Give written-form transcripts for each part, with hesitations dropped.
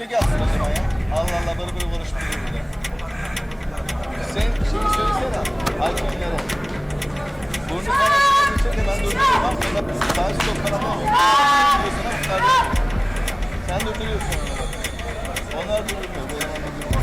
hakemlik yapsın o zaman ya. Allah Allah böyle böyle konuşmuyor burada. Sen şimdi söylesene hakemlere. Burnu kanatını söyle de ben durdurayım ama sana stop kanatlamıyorum. Diyorsun ama kardeşim. Sen durduruyorsun onu bak. Onlar durdurmuyor. Bu eleman durdurmuyor.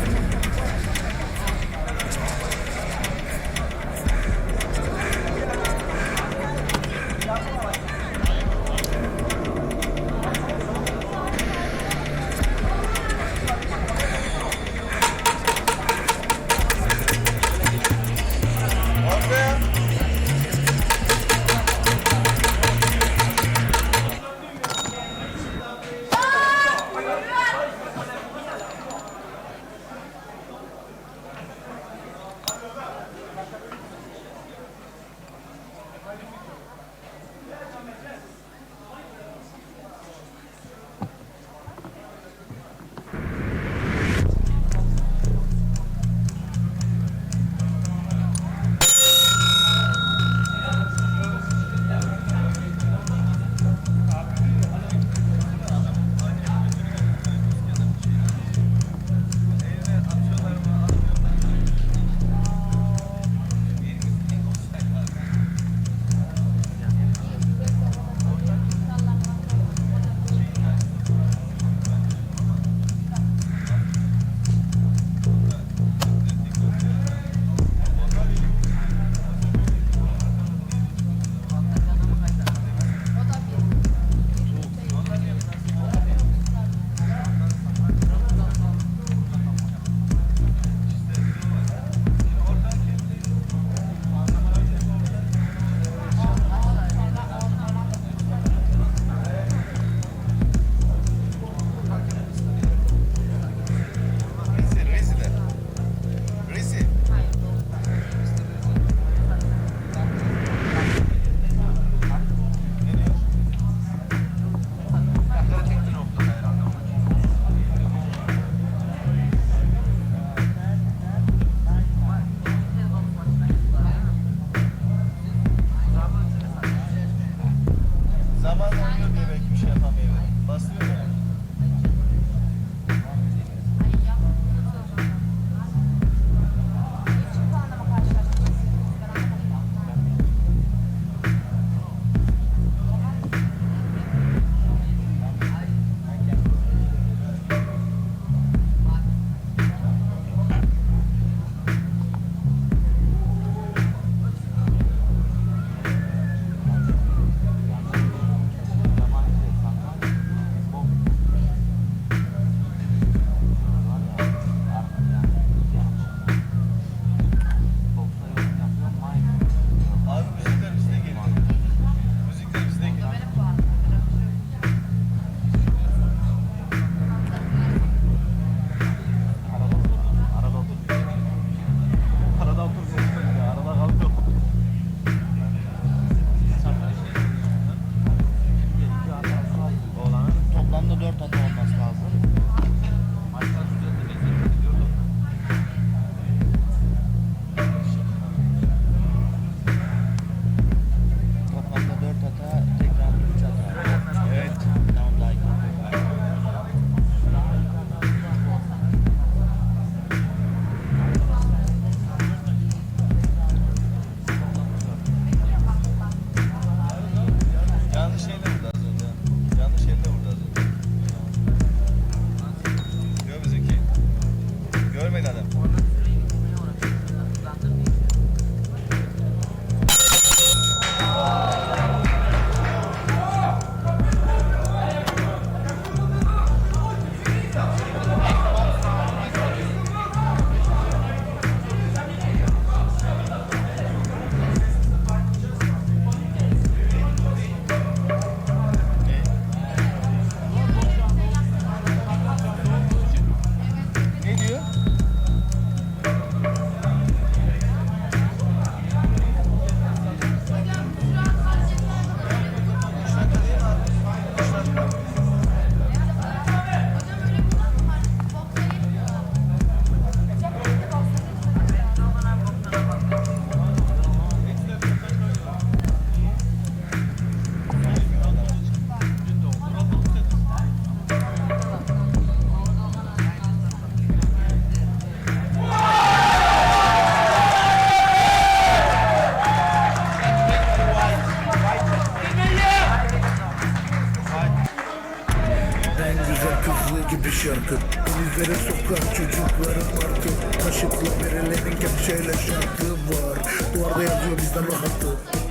bir şarkı. Denizlere sokan çocukların martı. Kaşıkla verilerin kepçeyle şarkı var. Duvarda yazıyor bizden rahatı.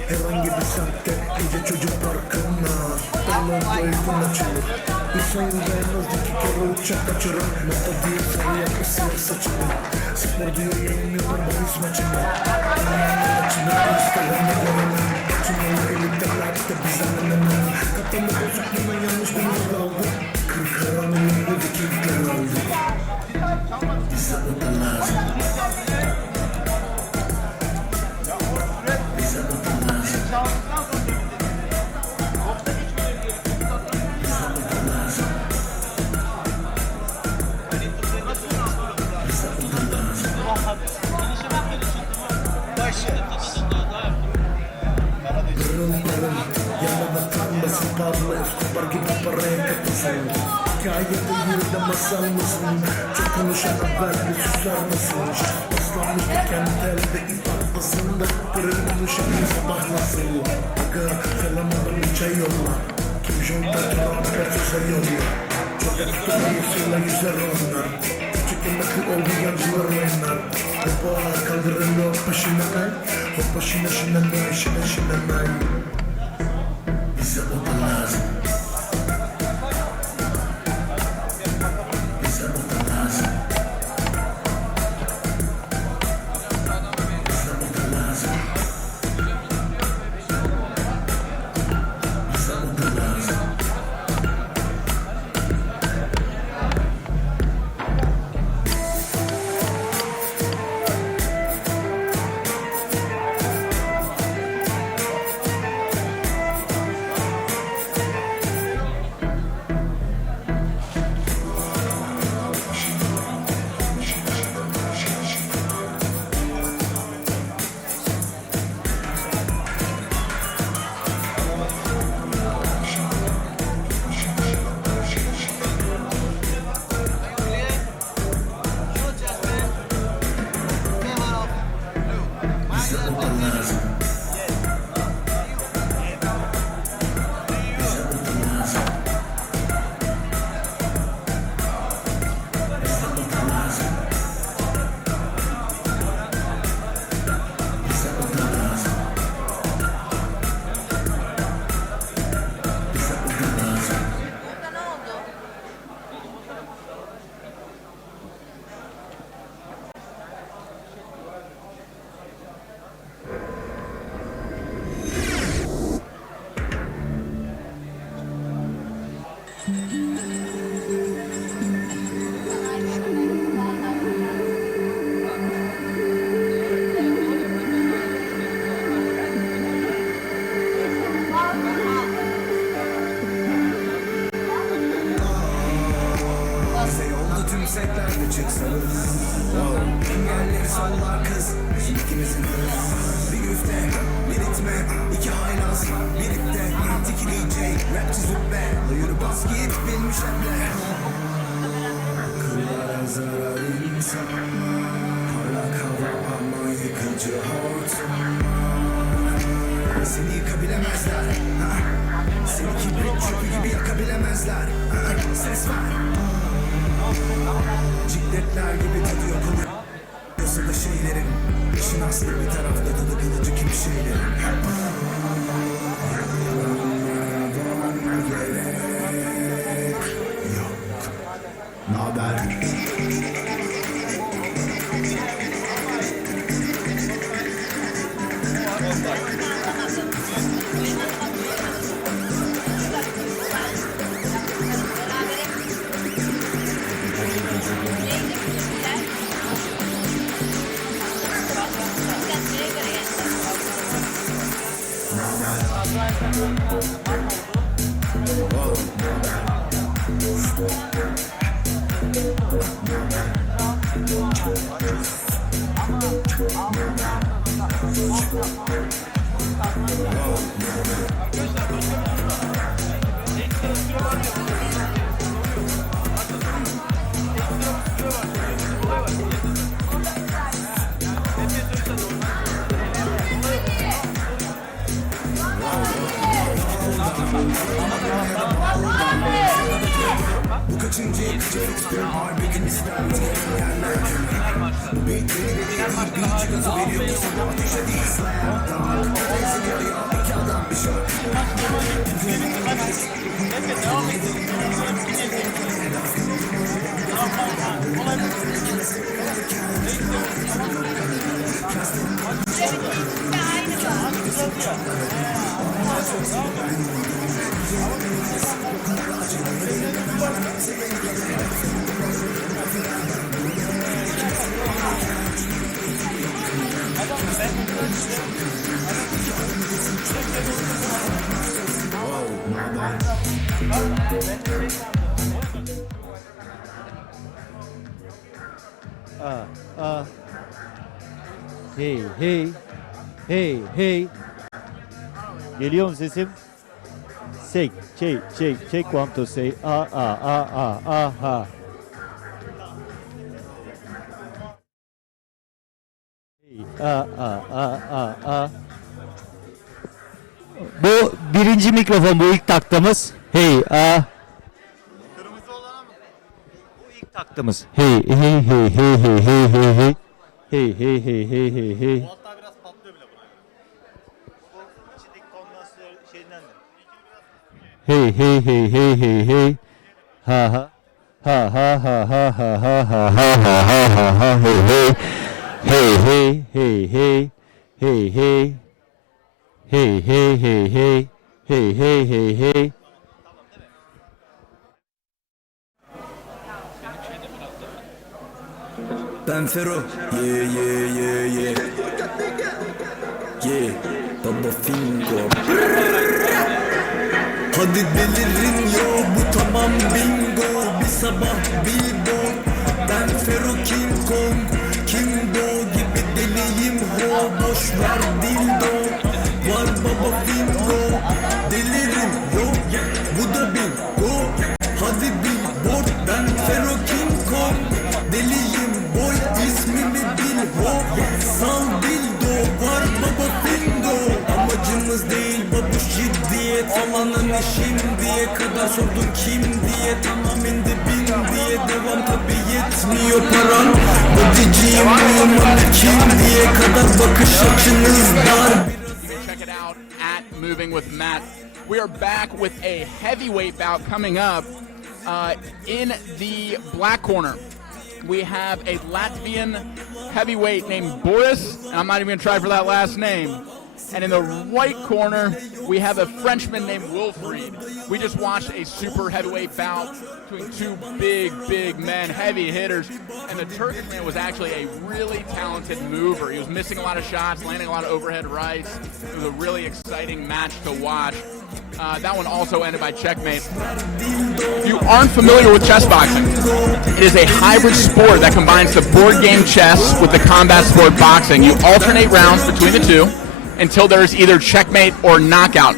Herhangi bir semtte gece çocuk parkına. Dallarda uykun açılır. İnsan yılda en az 2 kere uçak kaçırır. Nota diye sarı yapmış siyah saçını. Spor diyor yayınlıyorlar bahis maçını. Dünyanın açını instalarına göremem. Açınalı elimde latte biz anlamam. Kafamda bozukluğuna yanlış bir yol aldı. Kırk karanın önünde vikingler aldı. Bize o da lazım. Bize o da lazım. Yanına kalmasın Pablo Escobar gibi paraya kapısın. Hikayede yürüde masal mısın? Çok konuşan haber bir susar mısın? Paslanmış diken telde ip atmasında kırık konuşan bir sabahlasın. Aga selam adam bir çay yolla. Kim jonta turan prensese yolla. Çok etkiler yüzüyle yüzer onlar. Küçük emekli oldu yancılar oynar. Hoppa kaldırın hoppa şinanay. Hoppa şina şinanay şina şinanay. Bize o da lazım. Bize o da lazım. Bize o da lazım. Bize o da lazım. Yükseklerde çıksanız engelleri sollar kız bizim ikimizin kız. Bir güfte, bir ritme, iki haylaz birlikte. Tiki DJ, rapçi züppe. Yürü bas git bilmiş emre. Kıllara zarar insan. Parlak hava ama yıkıcı hortumlar. Seni yıkabilemezler. Seni kibrit çöpü gibi yakabilemezler. Ses ver. Cikletler gibi tadı yok oluyor. Yoksa da şeylerin işin aslı bir tarafta tadı kılıcı kimi şeylerin. Yok. Naber? Bu kaçıncı fix bir harbiden İslam'ı yerler. Birinci gazı veriyor sana ateşe değil slam. Teyze yarıyor iki adam bir şey. Hey hey hey hey. Geliyor mu sesim? Check one to say ha. Hey, Bu birinci mikrofon, bu ilk taktığımız. Hey Kırmızı olan mı? Bu ilk taktığımız. Hey. Bu hatta biraz patlıyor bile buna. Bu içindeki kondansatör şeyinden de. Hey. Ha. Hey. Ben Fero, yeah, Baba Fingo. Hadi delirin yo, bu tamam bingo. Bir sabah billboard, ben Fero King Kong. Kimbo gibi deliyim ho, boş ver dildo. Var Baba Fingo, delirin yo, bu da bingo. Hadi billboard, ben Fero King Kong. Deliyim boy, ismimi bil ho. Sal dildo, var Baba Fingo. Amacımız değil babuş ciddiyet, alanın şimdiye kadar sordun kim diye. Tamam indi bin diye, devam tabi yetmiyor paran. Bodyciyim uyuman kim diye kadar bakış açınız dar. Check it out at Moving with Matt. We are back with a heavyweight bout coming up in the black corner. We have a Latvian heavyweight named Boris, and I'm not even going to try for that last name. And in the right corner, we have a Frenchman named Wilfried. We just watched a super heavyweight bout between two big men, heavy hitters. And the Turkish man was actually a really talented mover. He was missing a lot of shots, landing a lot of overhead rights. It was a really exciting match to watch. That one also ended by checkmate. If you aren't familiar with chess boxing, it is a hybrid sport that combines the board game chess with the combat sport boxing. You alternate rounds between the two until there is either checkmate or knockout.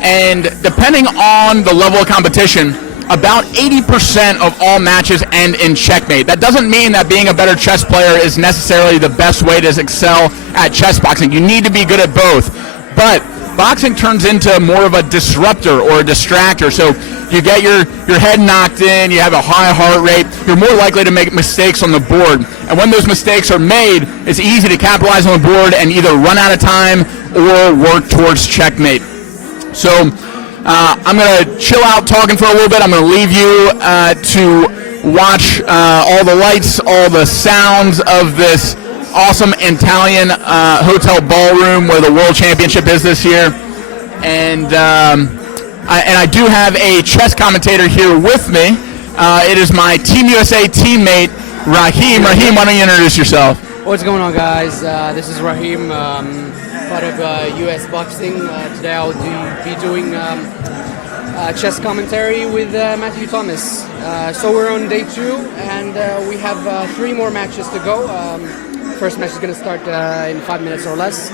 And depending on the level of competition, about 80% of all matches end in checkmate. That doesn't mean that being a better chess player is necessarily the best way to excel at chess boxing. You need to be good at both. But boxing turns into more of a disruptor or a distractor. So you get your head knocked in, you have a high heart rate, you're more likely to make mistakes on the board. And when those mistakes are made, it's easy to capitalize on the board and either run out of time or work towards checkmate. So I'm going to chill out talking for a little bit. I'm going to leave you to watch all the lights, all the sounds of this awesome Italian hotel ballroom where the World Championship is this year. And I do have a chess commentator here with me. It is my Team USA teammate, Raheem. Raheem, why don't you introduce yourself? What's going on, guys? This is Raheem, part of US Boxing. Today I'll be doing chess commentary with Matthew Thomas. So we're on day 2, and we have 3 more matches to go. First match is going to start in 5 minutes or less.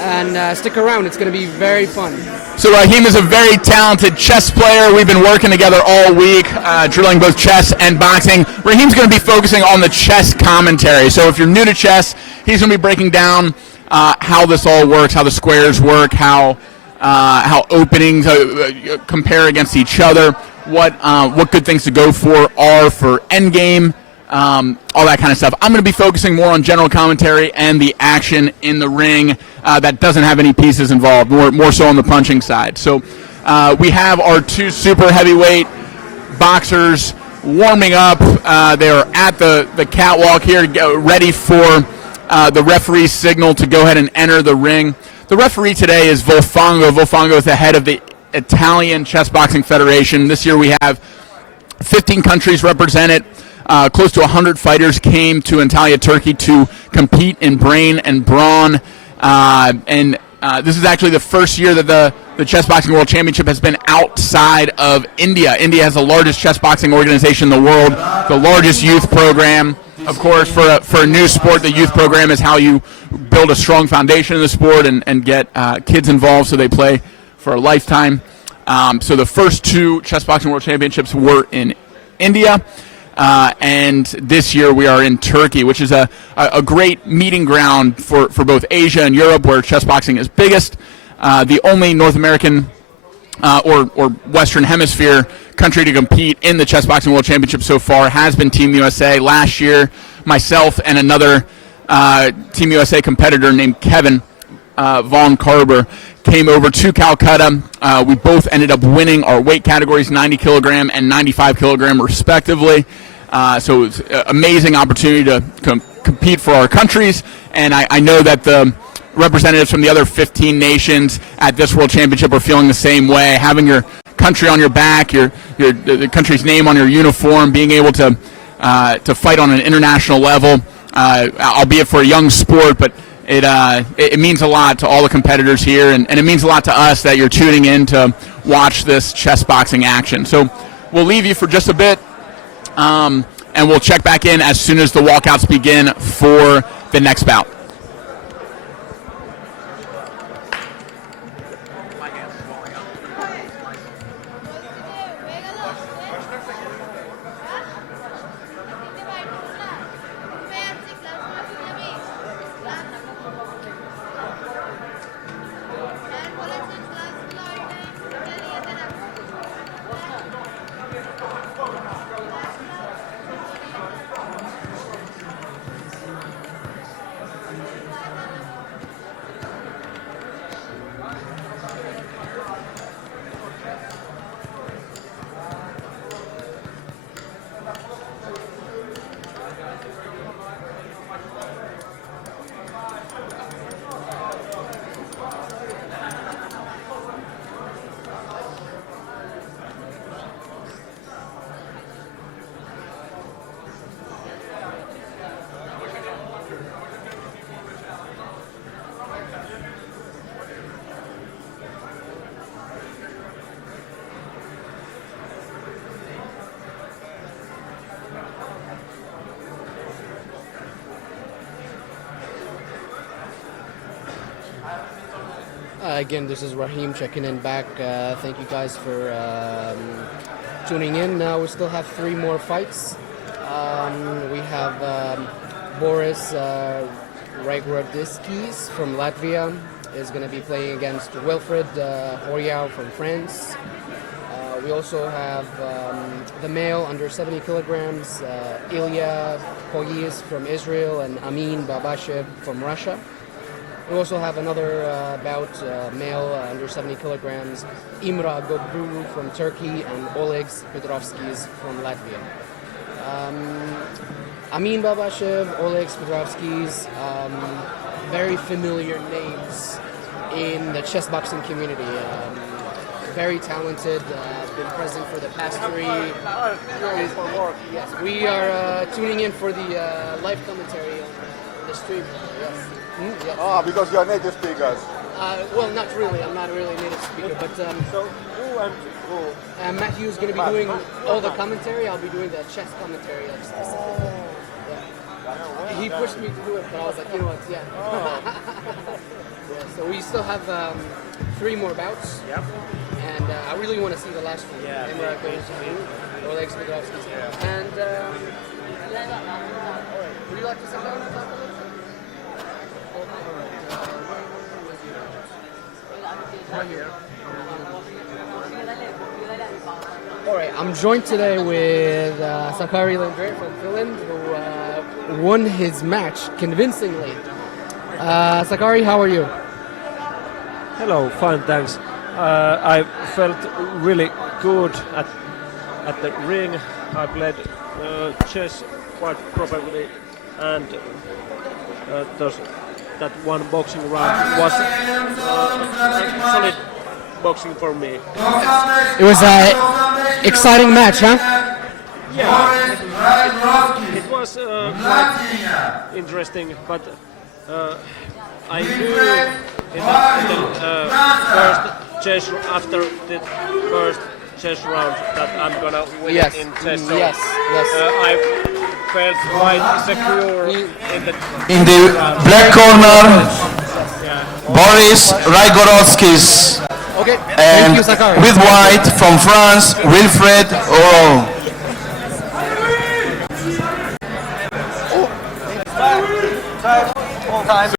And stick around, it's going to be very fun. So Raheem is a very talented chess player. We've been working together all week, drilling both chess and boxing. Raheem's going to be focusing on the chess commentary. So if you're new to chess, he's going to be breaking down how this all works, how the squares work, how openings compare against each other, what good things to go for are for endgame, all that kind of stuff. I'm going to be focusing more on general commentary and the action in the ring that doesn't have any pieces involved, more so on the punching side. So we have our two super heavyweight boxers warming up. They're at the catwalk here, ready for the referee's signal to go ahead and enter the ring. The referee today is Volfango. Volfango is the head of the Italian Chessboxing Federation. This year we have 15 countries represented. Close to 100 fighters came to Antalya, Turkey to compete in brain and brawn. This is actually the first year that the Chessboxing World Championship has been outside of India. India has the largest chessboxing organization in the world, the largest youth program. Of course, for a new sport, the youth program is how you build a strong foundation in the sport and get kids involved so they play for a lifetime. So the first two Chessboxing World Championships were in India. And this year we are in Turkey, which is a great meeting ground for both Asia and Europe, where chessboxing is biggest. The only North American or Western Hemisphere country to compete in the Chessboxing World Championship so far has been Team USA. Last year, myself and another Team USA competitor named Kevin Von Carber came over to Calcutta. We both ended up winning our weight categories, 90 kilogram and 95 kilogram respectively. So it was an amazing opportunity to compete for our countries, and I know that the representatives from the other 15 nations at this World Championship are feeling the same way. Having your country on your back, the country's name on your uniform, being able to fight on an international level, albeit for a young sport, but it means a lot to all the competitors here, and it means a lot to us that you're tuning in to watch this chess boxing action. So we'll leave you for just a bit, and we'll check back in as soon as the walkouts begin for the next bout. Again, this is Raheem checking in back. Thank you guys for tuning in. We still have 3 more fights. We have Boris Regradiskis from Latvia is going to be playing against Wilfred Horyau from France. We also have the male under 70 kilograms, Ilya Koyiz from Israel and Amin Babashev from Russia. We also have another bout, male under 70 kilograms, Imra Gobru from Turkey and Oleg Spidrovskis from Latvia. Amin Babashev, Oleg Spidrovskis, very familiar names in the chess boxing community. Very talented, been present for the past 3 years. Yes, we are tuning in for the live commentary on the stream. Yes. Yes. Ah, because you are native speakers. Well, not really. I'm not really a native speaker, but So who and who? Matthew is going to be doing all the commentary. I'll be doing the chess commentary. Yeah. He pushed me to do it, but I was like, you know what? Yeah. Yeah. So we still have 3 more bouts. Yep. And I really want to see the last one. Yeah. Emra goes to Oleg Spidrovskis. Yeah. And would you like to sit down and talk a little bit? Right here. All right, I'm joined today with Sakari Lindre from Finland, who won his match convincingly. Sakari, how are you? Hello, fine, thanks. I felt really good at the ring. I played chess quite properly, and that one boxing round was solid boxing for me. It was an exciting match, huh? Yeah, it was quite interesting, but I knew in the first chess after the first chess round that I'm gonna win Yes. in chess. So, Yes. I felt quite secure In the black corner, Boris Raigorodskis. Okay, And thank you, Sakari. with white from France, Wilfred Oro.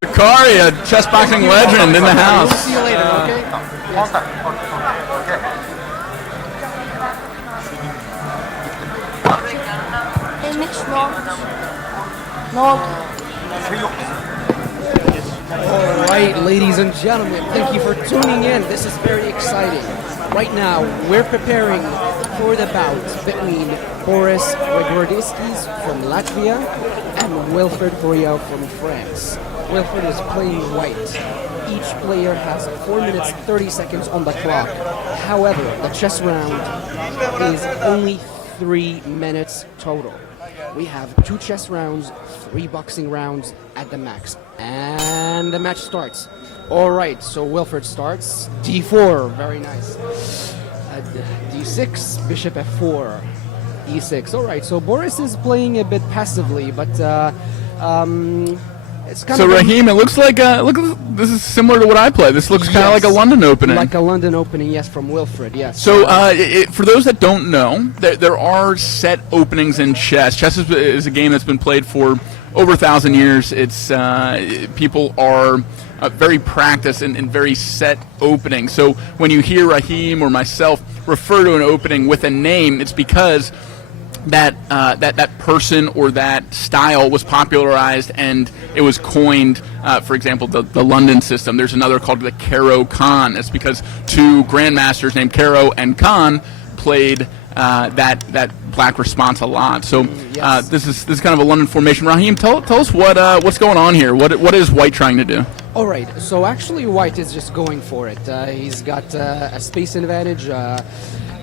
Sakari, a chess boxing legend in the We'll house. see you later, okay? All right, ladies and gentlemen, thank you for tuning in. This is very exciting. Right now, we're preparing for the bout between Boris Raigorodskis from Latvia and Wilfred Boreal from France. Wilfred is playing white. Each player has 4 minutes 30 seconds on the clock. However, the chess round is only 3 minutes total. We have 2 chess rounds, 3 boxing rounds at the max. And the match starts. All right, so Wilfred starts. D4, very nice. D6, bishop f4, e6. All right, so Boris is playing a bit passively, but it's kind So of Raheem, it looks like this is similar to what I play. This looks kind of like a London opening. like a London opening, yes, from Wilfred, yes. So, for those that don't know, there are set openings in chess. Chess is a game that's been played for over 1,000 years. It's people are very practiced and very set openings. So when you hear Raheem or myself refer to an opening with a name, it's because that person or that style was popularized and it was coined. For example, the London system. There's another called the Caro-Kann. It's because 2 grandmasters named Caro and Khan played that black response a lot. So Yes. this is kind of a London formation. Raheem, tell us what's going on here. What is White trying to do? All right, so actually White is just going for it. He's got a space advantage,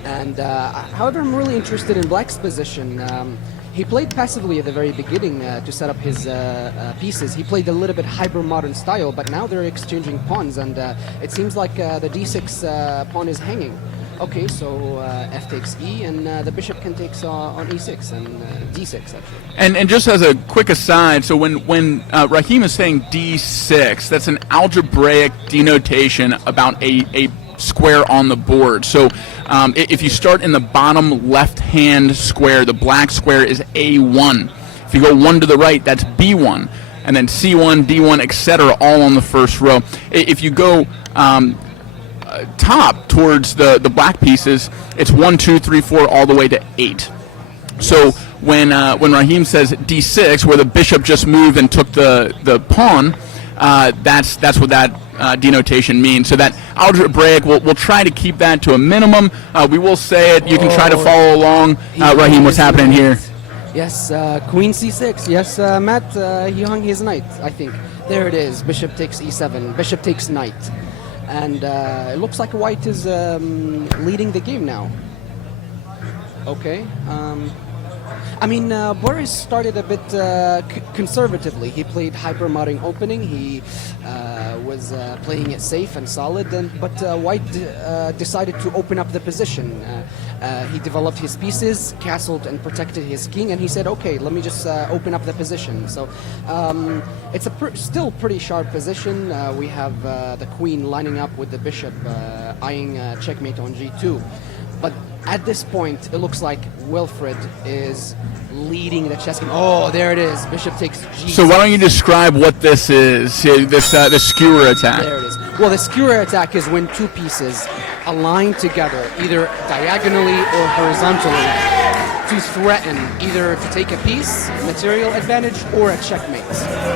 however, I'm really interested in Black's position. He played passively at the very beginning to set up his pieces. He played a little bit hyper-modern style, but now they're exchanging pawns, and it seems like the d6 pawn is hanging. Okay, so f takes e, and the bishop can take on e6 and d6 actually. And just as a quick aside, so when Raheem is saying d6, that's an algebraic denotation about a square on the board. So if you start in the bottom left-hand square, the black square is A1. If you go 1 to the right, that's B1. And then C1, D1, etc., all on the first row. If you go top towards the black pieces, it's 1, 2, 3, 4, all the way to 8. So when Raheem says D6, where the bishop just moved and took the pawn, that's what that denotation means. So that algebraic, we'll try to keep that to a minimum. We will say it. You can try to follow along. Raheem, what's happening here? Yes, Queen c6. Yes, Matt, he hung his knight, I think. There it is. Bishop takes e7. Bishop takes knight. And it looks like White is leading the game now. Okay. Boris started a bit conservatively. He played hyper-modern opening. He was playing it safe and solid, but White decided to open up the position. He developed his pieces, castled and protected his king, and he said, okay, let me just open up the position. So it's a still pretty sharp position. We have the queen lining up with the bishop, eyeing checkmate on g2. But at this point, it looks like Wilfred is leading the chess game. Oh, there it is. Bishop takes g6. So why don't you describe what this is, this skewer attack? There it is. Well, the skewer attack is when 2 pieces aligned together, either diagonally or horizontally, to threaten either to take a piece, material advantage, or a checkmate.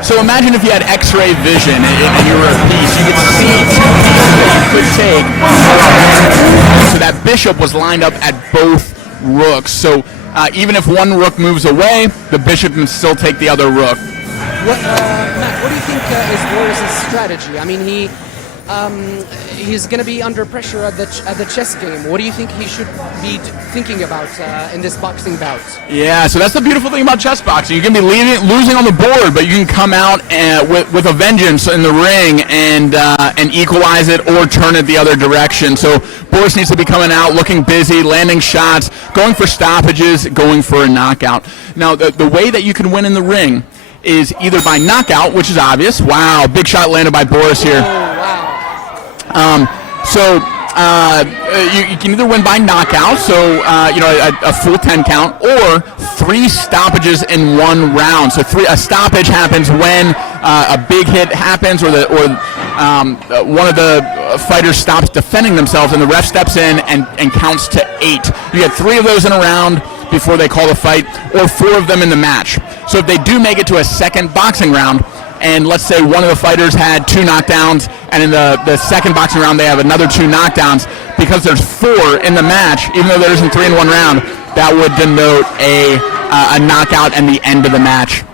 So imagine if you had X-ray vision and you were a piece, you could see two pieces that you could take. So that bishop was lined up at both rooks. So even if one rook moves away, the bishop can still take the other rook. Matt, what do you think is Boris's strategy? I mean, he's going to be under pressure at the chess game. What do you think he should be thinking about in this boxing bout? Yeah, so that's the beautiful thing about chess boxing. You can be losing on the board, but you can come out with a vengeance in the ring and equalize it or turn it the other direction. So Boris needs to be coming out, looking busy, landing shots, going for stoppages, going for a knockout. Now, the way that you can win in the ring is either by knockout, which is obvious. Wow, big shot landed by Boris here. You can either win by knockout, so a full 10 count, or 3 stoppages in one round. So a stoppage happens when a big hit happens, or one of the fighters stops defending themselves, and the ref steps in and counts to 8. You get 3 of those in a round before they call the fight, or 4 of them in the match. So if they do make it to a second boxing round, and let's say one of the fighters had 2 knockdowns, and in the second boxing round they have another 2 knockdowns, because there's 4 in the match, even though there isn't 3 in one round, that would denote a knockout and the end of the match.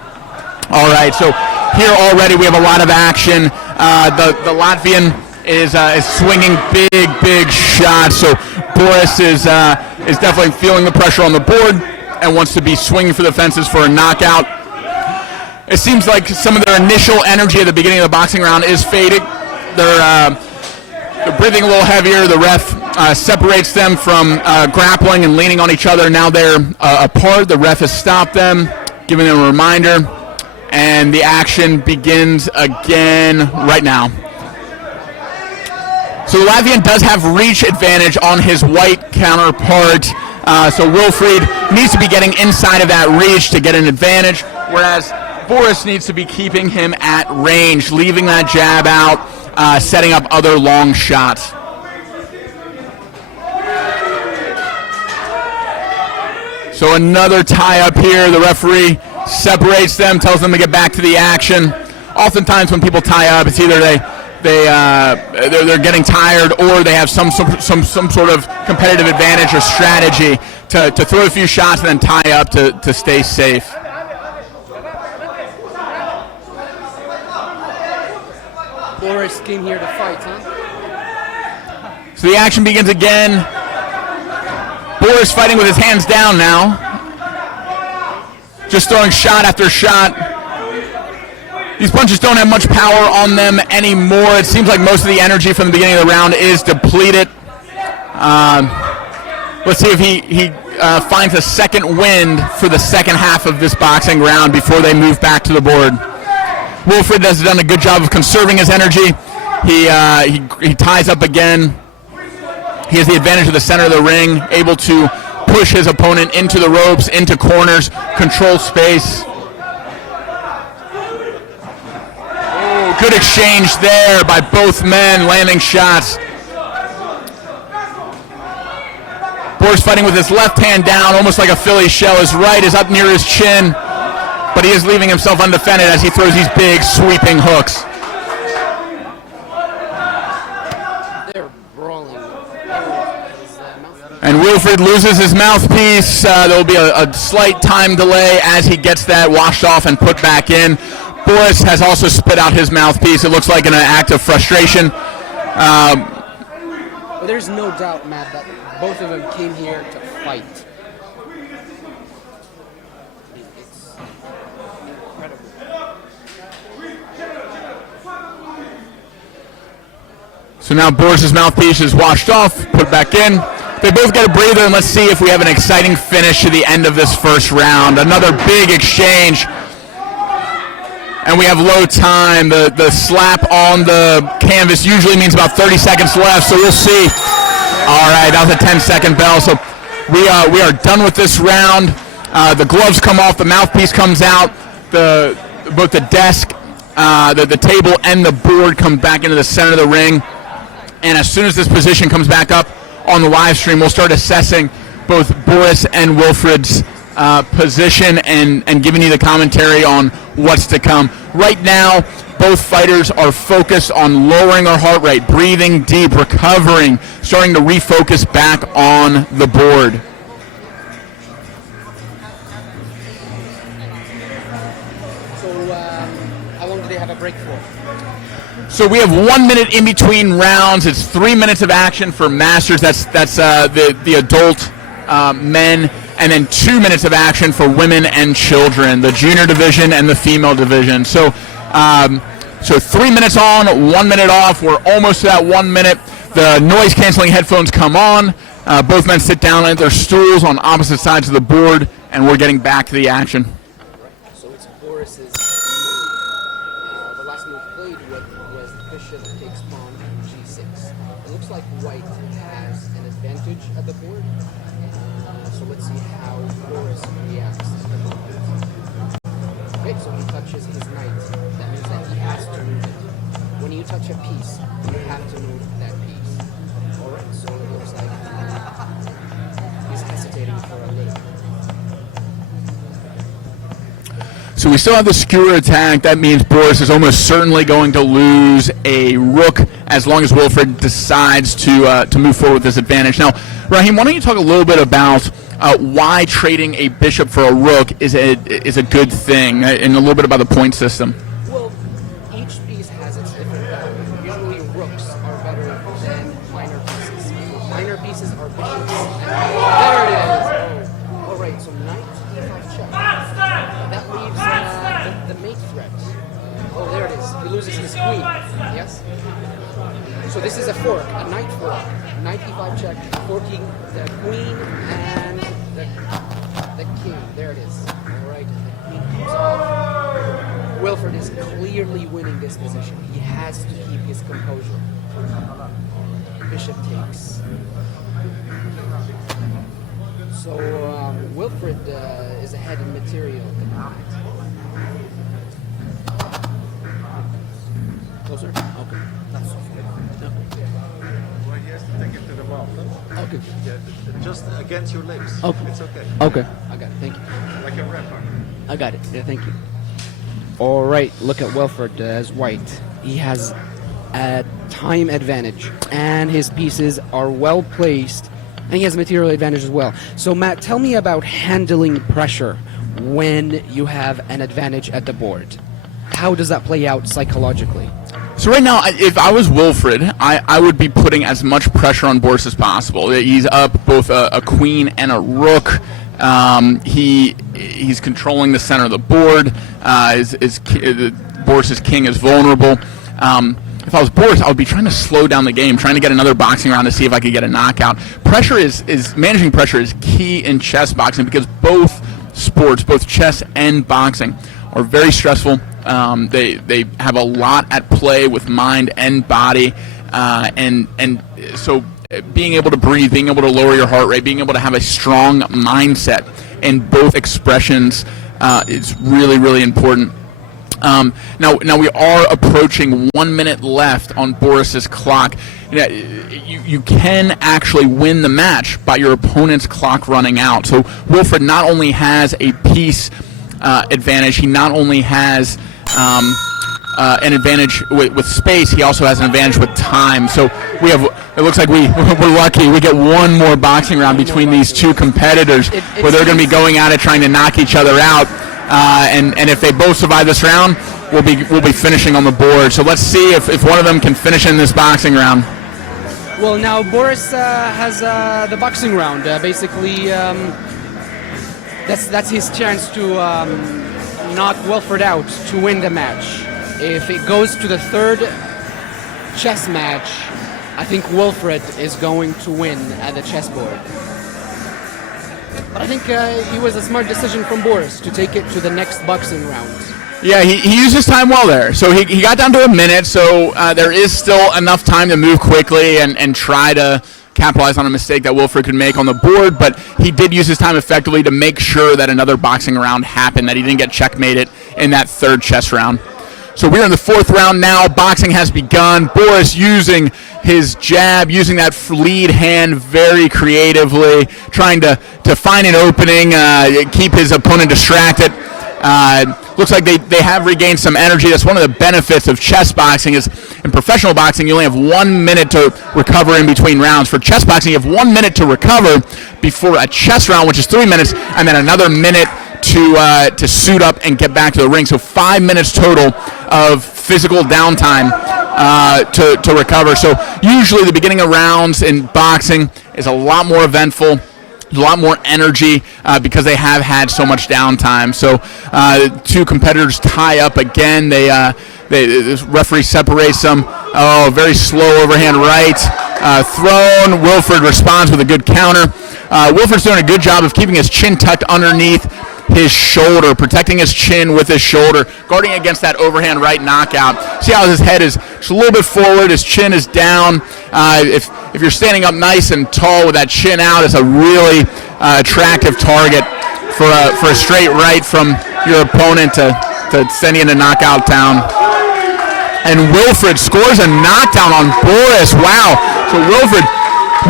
All right, so here already we have a lot of action. The Latvian is swinging big shots, so Boris is definitely feeling the pressure on the board and wants to be swinging for the fences for a knockout. It seems like some of their initial energy at the beginning of the boxing round is fading. They're breathing a little heavier. The ref separates them from grappling and leaning on each other. Now they're apart. The ref has stopped them, giving them a reminder, and the action begins again right now. So the Latvian does have reach advantage on his white counterpart. So Wilfried needs to be getting inside of that reach to get an advantage, whereas Boris needs to be keeping him at range, leaving that jab out, setting up other long shots. So another tie-up here. The referee separates them, tells them to get back to the action. Oftentimes when people tie up, it's either they're getting tired, or they have some sort of competitive advantage or strategy to throw a few shots and then tie up to stay safe. Boris came here to fight, huh? So the action begins again. Boris fighting with his hands down now. Just throwing shot after shot. These punches don't have much power on them anymore. It seems like most of the energy from the beginning of the round is depleted. Let's see if he finds a second wind for the second half of this boxing round before they move back to the board. Wilfried has done a good job of conserving his energy. He ties up again. He has the advantage of the center of the ring, able to push his opponent into the ropes, into corners, control space. Oh, good exchange there by both men, landing shots. Boris fighting with his left hand down, almost like a Philly shell. His right is up near his chin, but he is leaving himself undefended as he throws these big sweeping hooks. They're brawling. And Wilfried loses his mouthpiece. There will be a slight time delay as he gets that washed off and put back in. Boris has also spit out his mouthpiece. It looks like in an act of frustration. But there's no doubt, Matt, that both of them came here to fight. It's incredible. So now Boris's mouthpiece is washed off, put back in. They both get a breather, and let's see if we have an exciting finish to the end of this first round. Another big exchange. And we have low time. The slap on the canvas usually means about 30 seconds left, so we'll see. All right, that was a 10-second bell. So we are done with this round. The gloves come off, the mouthpiece comes out, both the desk, the table, and the board come back into the center of the ring. And as soon as this position comes back up on the live stream, we'll start assessing both Boris and Wilfred's position and giving you the commentary on what's to come. Right now, both fighters are focused on lowering our heart rate, breathing deep, recovering, starting to refocus back on the board. So, how long do they have a break for? So we have 1 minute in between rounds. It's 3 minutes of action for masters. That's the adult men, and then 2 minutes of action for women and children, the junior division and the female division. So 3 minutes on, 1 minute off. We're almost to that 1 minute. The noise canceling headphones come on. Both men sit down at their stools on opposite sides of the board, and we're getting back to the action. So it's Boris's. The last move played was bishop takes pawn g6. It looks like white has an advantage at the board. So let's see how Boris reacts to the movement. Okay, so he touches his knight. That means that he has to move it. When you touch a piece, you have to move that piece. Alright, so it looks like he's hesitating for a little. So we still have the skewer attack. That means Boris is almost certainly going to lose a rook as long as Wilfred decides to move forward with this advantage. Now, Raheem, why don't you talk a little bit about why trading a bishop for a rook is a good thing, and a little bit about the point system. Well, each piece has its different value. Usually rooks are better than minor pieces. Minor pieces are bishops. There it is! Oh. Alright, so knight e5 check. That leaves the mate threat. Oh, there it is. He loses his queen. Yes? So this is a fork, a knight fork. Knight e5 check, forking the queen and the king. There it is. Alright, the queen comes off. Wilfred is clearly winning this position. He has to keep his composure. Bishop takes. So Wilfred is ahead in material at the moment. Closer? Okay. That's so far. Well, he has to take it to the mouth. Okay. Yeah, just against your lips. Okay. It's okay. Okay. I got it. Thank you. Like a rapper. I got it. Yeah, thank you. All right. Look at Wilfred as white. He has a time advantage, and his pieces are well placed, and he has a material advantage as well. So, Matt, tell me about handling pressure when you have an advantage at the board. How does that play out psychologically? So right now, if I was Wilfred, I would be putting as much pressure on Boris as possible. He's up both a queen and a rook. He's controlling the center of the board. Boris's king is vulnerable. If I was Boris, I would be trying to slow down the game, trying to get another boxing round to see if I could get a knockout. Pressure managing pressure is key in chess boxing because both sports, both chess and boxing, are very stressful. They have a lot at play with mind and body, and so being able to breathe, being able to lower your heart rate, being able to have a strong mindset in both expressions is really, really important. Now we are approaching 1 minute left on Boris's clock. You can actually win the match by your opponent's clock running out. So Wilfred not only has a piece advantage, he not only has an advantage with space, he also has an advantage with time. So it looks like we're lucky. We get one more boxing round between these two competitors where they're going to be going at it trying to knock each other out. And if they both survive this round, we'll be finishing on the board. So let's see if one of them can finish in this boxing round. Well, now Boris has the boxing round. Basically, that's his chance to knock Wilfred out to win the match. If it goes to the third chess match, I think Wilfred is going to win at the chessboard. But I think it was a smart decision from Boris to take it to the next boxing round. Yeah, he used his time well there. So he got down to a minute, so there is still enough time to move quickly and try to capitalize on a mistake that Wilfred could make on the board, but he did use his time effectively to make sure that another boxing round happened, that he didn't get checkmated in that third chess round. So we're in the fourth round now. Boxing has begun. Boris using his jab, using that lead hand very creatively, trying to find an opening, keep his opponent distracted. Looks like they have regained some energy. That's one of the benefits of chess boxing is in professional boxing, you only have 1 minute to recover in between rounds. For chess boxing, you have 1 minute to recover before a chess round, which is 3 minutes, and then another minute to suit up and get back to the ring. So 5 minutes total of physical downtime to recover. So usually the beginning of rounds in boxing is a lot more eventful, a lot more energy because they have had so much downtime. So two competitors tie up again. The referee separates them. Oh, very slow overhand right. Thrown. Wilfred responds with a good counter. Wilfred's doing a good job of keeping his chin tucked underneath his shoulder, protecting his chin with his shoulder, guarding against that overhand right knockout. See how his head is just a little bit forward, his chin is down. If you're standing up nice and tall with that chin out, it's a really attractive target for a straight right from your opponent to send you into knockout town. And Wilfred scores a knockdown on Boris. Wow. So Wilfred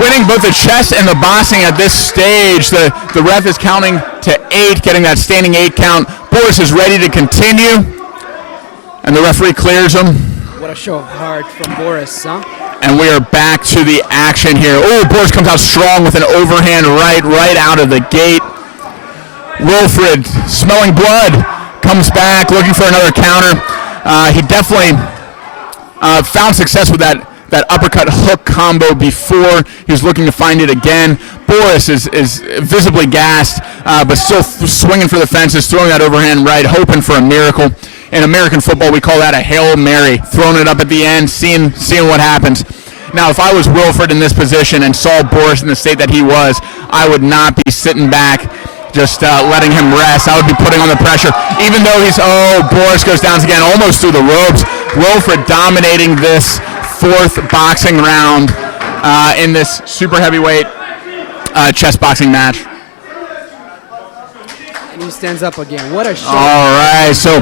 winning both the chess and the boxing at this stage. The ref is counting to 8, getting that standing 8 count. Boris is ready to continue, and the referee clears him. What a show of heart from Boris, huh? And we are back to the action here. Oh, Boris comes out strong with an overhand right out of the gate. Wilfred, smelling blood, comes back looking for another counter. He definitely found success with that uppercut hook combo before. He was looking to find it again. Boris is visibly gassed, but still swinging for the fences, throwing that overhand right, hoping for a miracle. In American football, we call that a Hail Mary, throwing it up at the end, seeing what happens. Now, if I was Wilfred in this position and saw Boris in the state that he was, I would not be sitting back just letting him rest. I would be putting on the pressure. Even though Boris goes down again, almost through the ropes. Wilfred dominating this fourth boxing round in this super heavyweight chess boxing match. And he stands up again. What a shot. All right, so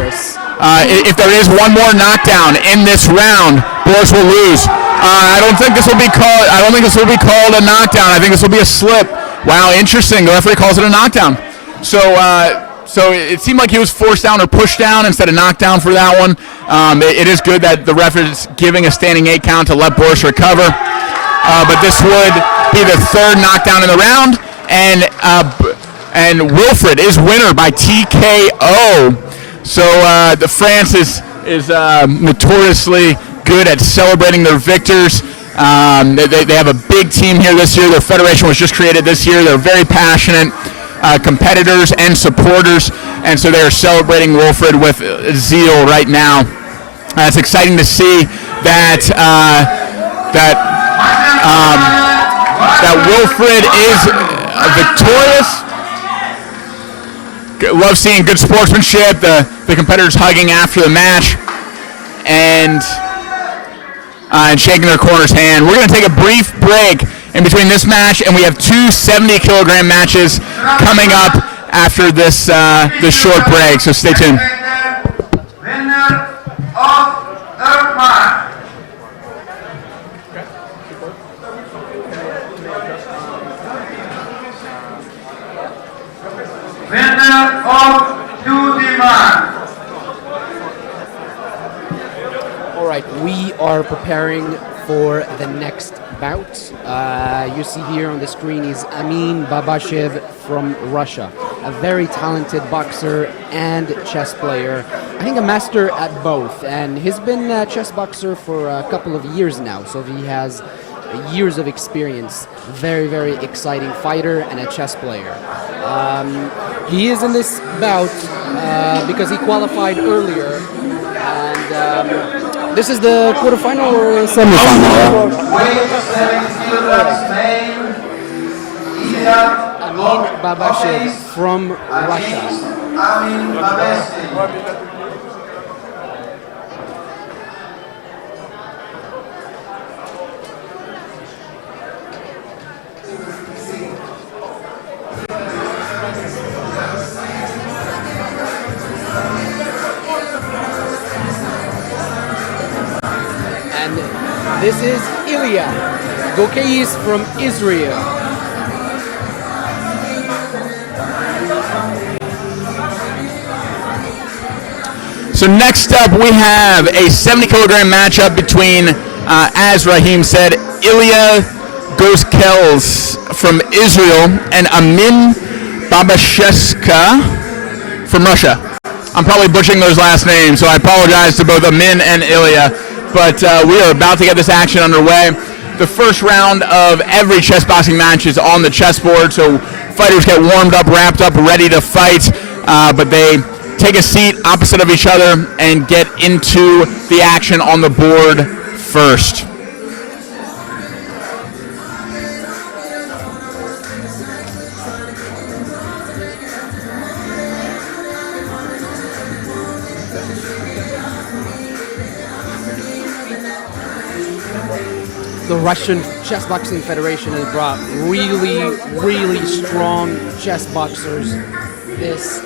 if there is one more knockdown in this round, Boris will lose. I don't think this will be called a knockdown. I think this will be a slip. Wow, interesting. The referee calls it a knockdown. So it seemed like he was forced down or pushed down instead of knocked down for that one. It is good that the ref is giving a standing 8 count to let Boris recover. But this would be the third knockdown in the round, and Wilfred is winner by TKO. So the France is notoriously good at celebrating their victors. They have a big team here this year. Their federation was just created this year. They're very passionate competitors and supporters, and so they are celebrating Wilfred with zeal right now. It's exciting to see that Wilfred is victorious. Love seeing good sportsmanship. The competitors hugging after the match and shaking their corner's hand. We're going to take a brief break in between this match, and we have 2 70-kilogram matches coming up after this short break, so stay tuned. Winner of third match. Winner of 2D match. All right, we are preparing for the next bout. You see here on the screen is Amin Babashev from Russia, a very talented boxer and chess player. I think a master at both, and he's been a chess boxer for a couple of years now, so he has years of experience. Very, very exciting fighter and a chess player. He is in this bout because he qualified earlier, and this is the quarterfinal or semifinal? Amin Babashev from Russia. Amin Babashev. This is Ilya Gokeis from Israel. So next up, we have a 70-kilogram matchup between, as Raheem said, Ilya Gokeis from Israel and Amin Babashevska from Russia. I'm probably butchering those last names, so I apologize to both Amin and Ilya. But we are about to get this action underway. The first round of every chess boxing match is on the chessboard, so fighters get warmed up, wrapped up, ready to fight, but they take a seat opposite of each other and get into the action on the board first. The Russian Chess Boxing Federation has brought really strong chess boxers this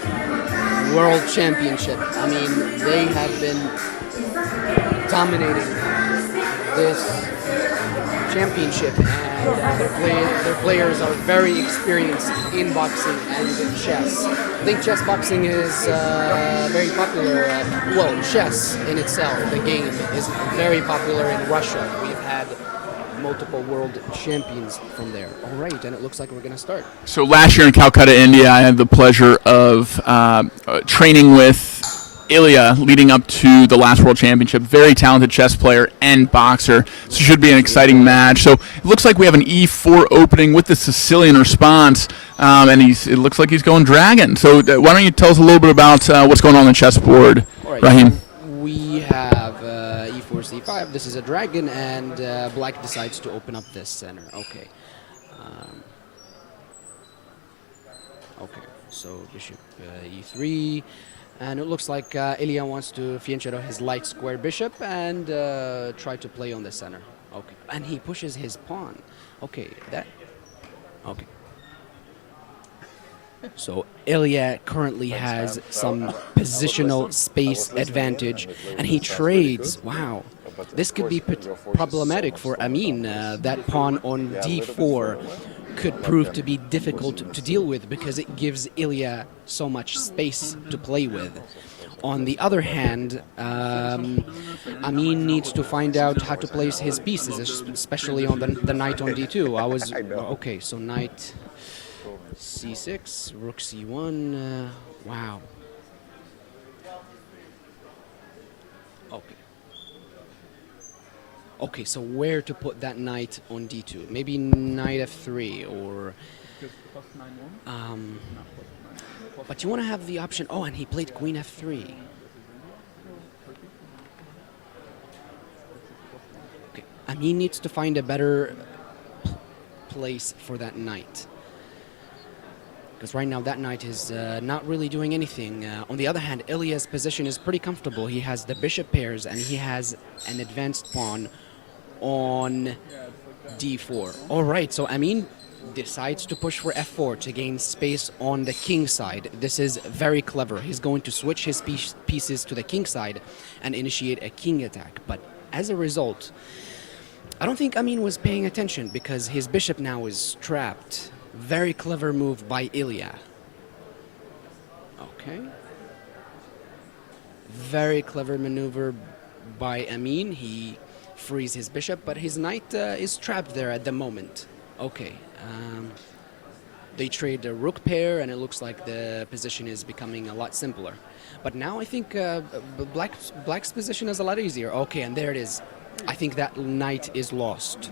World Championship. I mean, they have been dominating this championship, and their players are very experienced in boxing and in chess. I think chess boxing is very popular. Well, chess in itself, the game, is very popular in Russia. We've had multiple world champions from there. All right, and it looks like we're going to start. So last year in Calcutta, India, I had the pleasure of training with Ilya leading up to the last World Championship. Very talented chess player and boxer. So it should be an exciting match. So it looks like we have an E4 opening with the Sicilian response, and it looks like he's going dragon. So why don't you tell us a little bit about what's going on the chessboard, right, Raheem? We have E4, C5. This is a dragon, and black decides to open up this center. Okay. Okay, so bishop E3. And it looks like Ilya wants to fianchetto his light square bishop and try to play on the center. Okay, and he pushes his pawn. Okay, okay. So Ilya currently has some positional space advantage, and he trades. Wow, this could be problematic for Amin. That pawn on D4 could prove to be difficult to deal with because it gives Ilya so much space to play with. On the other hand, Amin needs to find out how to place his pieces, especially on the knight on D2. Okay, so knight C6, rook C1, wow. Okay. Okay, so where to put that knight on D2? Maybe knight F3 or... but you want to have the option... Oh, and he played queen F3. Okay, Amin needs to find a better place for that knight. Because right now that knight is not really doing anything. On the other hand, Ilya's position is pretty comfortable. He has the bishop pairs and he has an advanced pawn on D4. All right, so Amin decides to push for F4 to gain space on the king side. This is very clever. He's going to switch his pieces to the king side and initiate a king attack. But as a result, I don't think Amin was paying attention because his bishop now is trapped. Very clever move by Ilya. Okay. Very clever maneuver by Amin. He frees his bishop, but his knight is trapped there at the moment. Okay. They trade a rook pair, and it looks like the position is becoming a lot simpler. But now I think Black's position is a lot easier. Okay, and there it is. I think that knight is lost.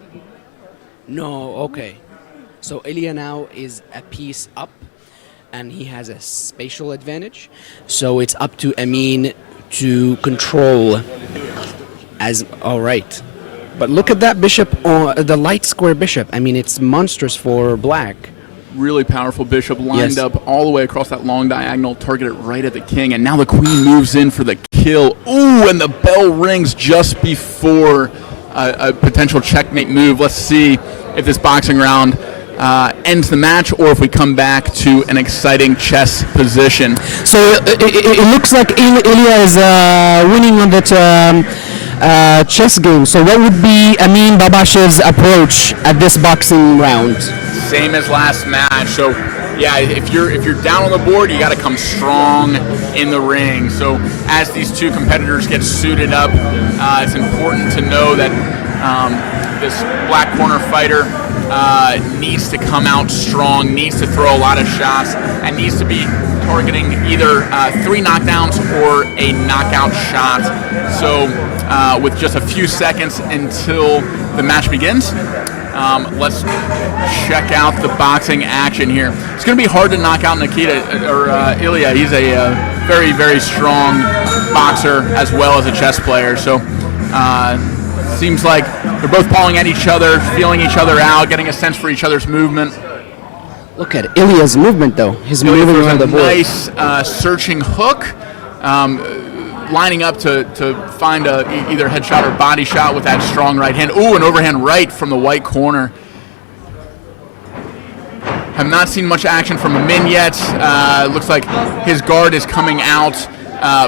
No, okay. So Ilya now is a piece up, and he has a spatial advantage. So it's up to Amin to control as... All right. But look at that bishop, the light square bishop. I mean, it's monstrous for black. Really powerful bishop lined up all the way across that long diagonal, targeted right at the king. And now the queen moves in for the kill. Ooh, and the bell rings just before a potential checkmate move. Let's see if this boxing round ends the match or if we come back to an exciting chess position. So it looks like Ilya is winning on that chess game. So what would be Amin Babashev's approach at this boxing round? Same as last match. So yeah, if you're down on the board, you got to come strong in the ring. So as these two competitors get suited up, it's important to know that this black corner fighter needs to come out strong, needs to throw a lot of shots, and needs to be targeting either 3 knockdowns or a knockout shot. So with just a few seconds until the match begins, let's check out the boxing action here. It's going to be hard to knock out Nikita or Ilya. He's a very, very strong boxer as well as a chess player. So seems like they're both pawing at each other, feeling each other out, getting a sense for each other's movement. Look at Ilya's movement, though. He's Ilya moving throws around a the board. nice searching hook, lining up to find either headshot or body shot with that strong right hand. Ooh, an overhand right from the white corner. Have not seen much action from Amin yet. Looks like his guard is coming out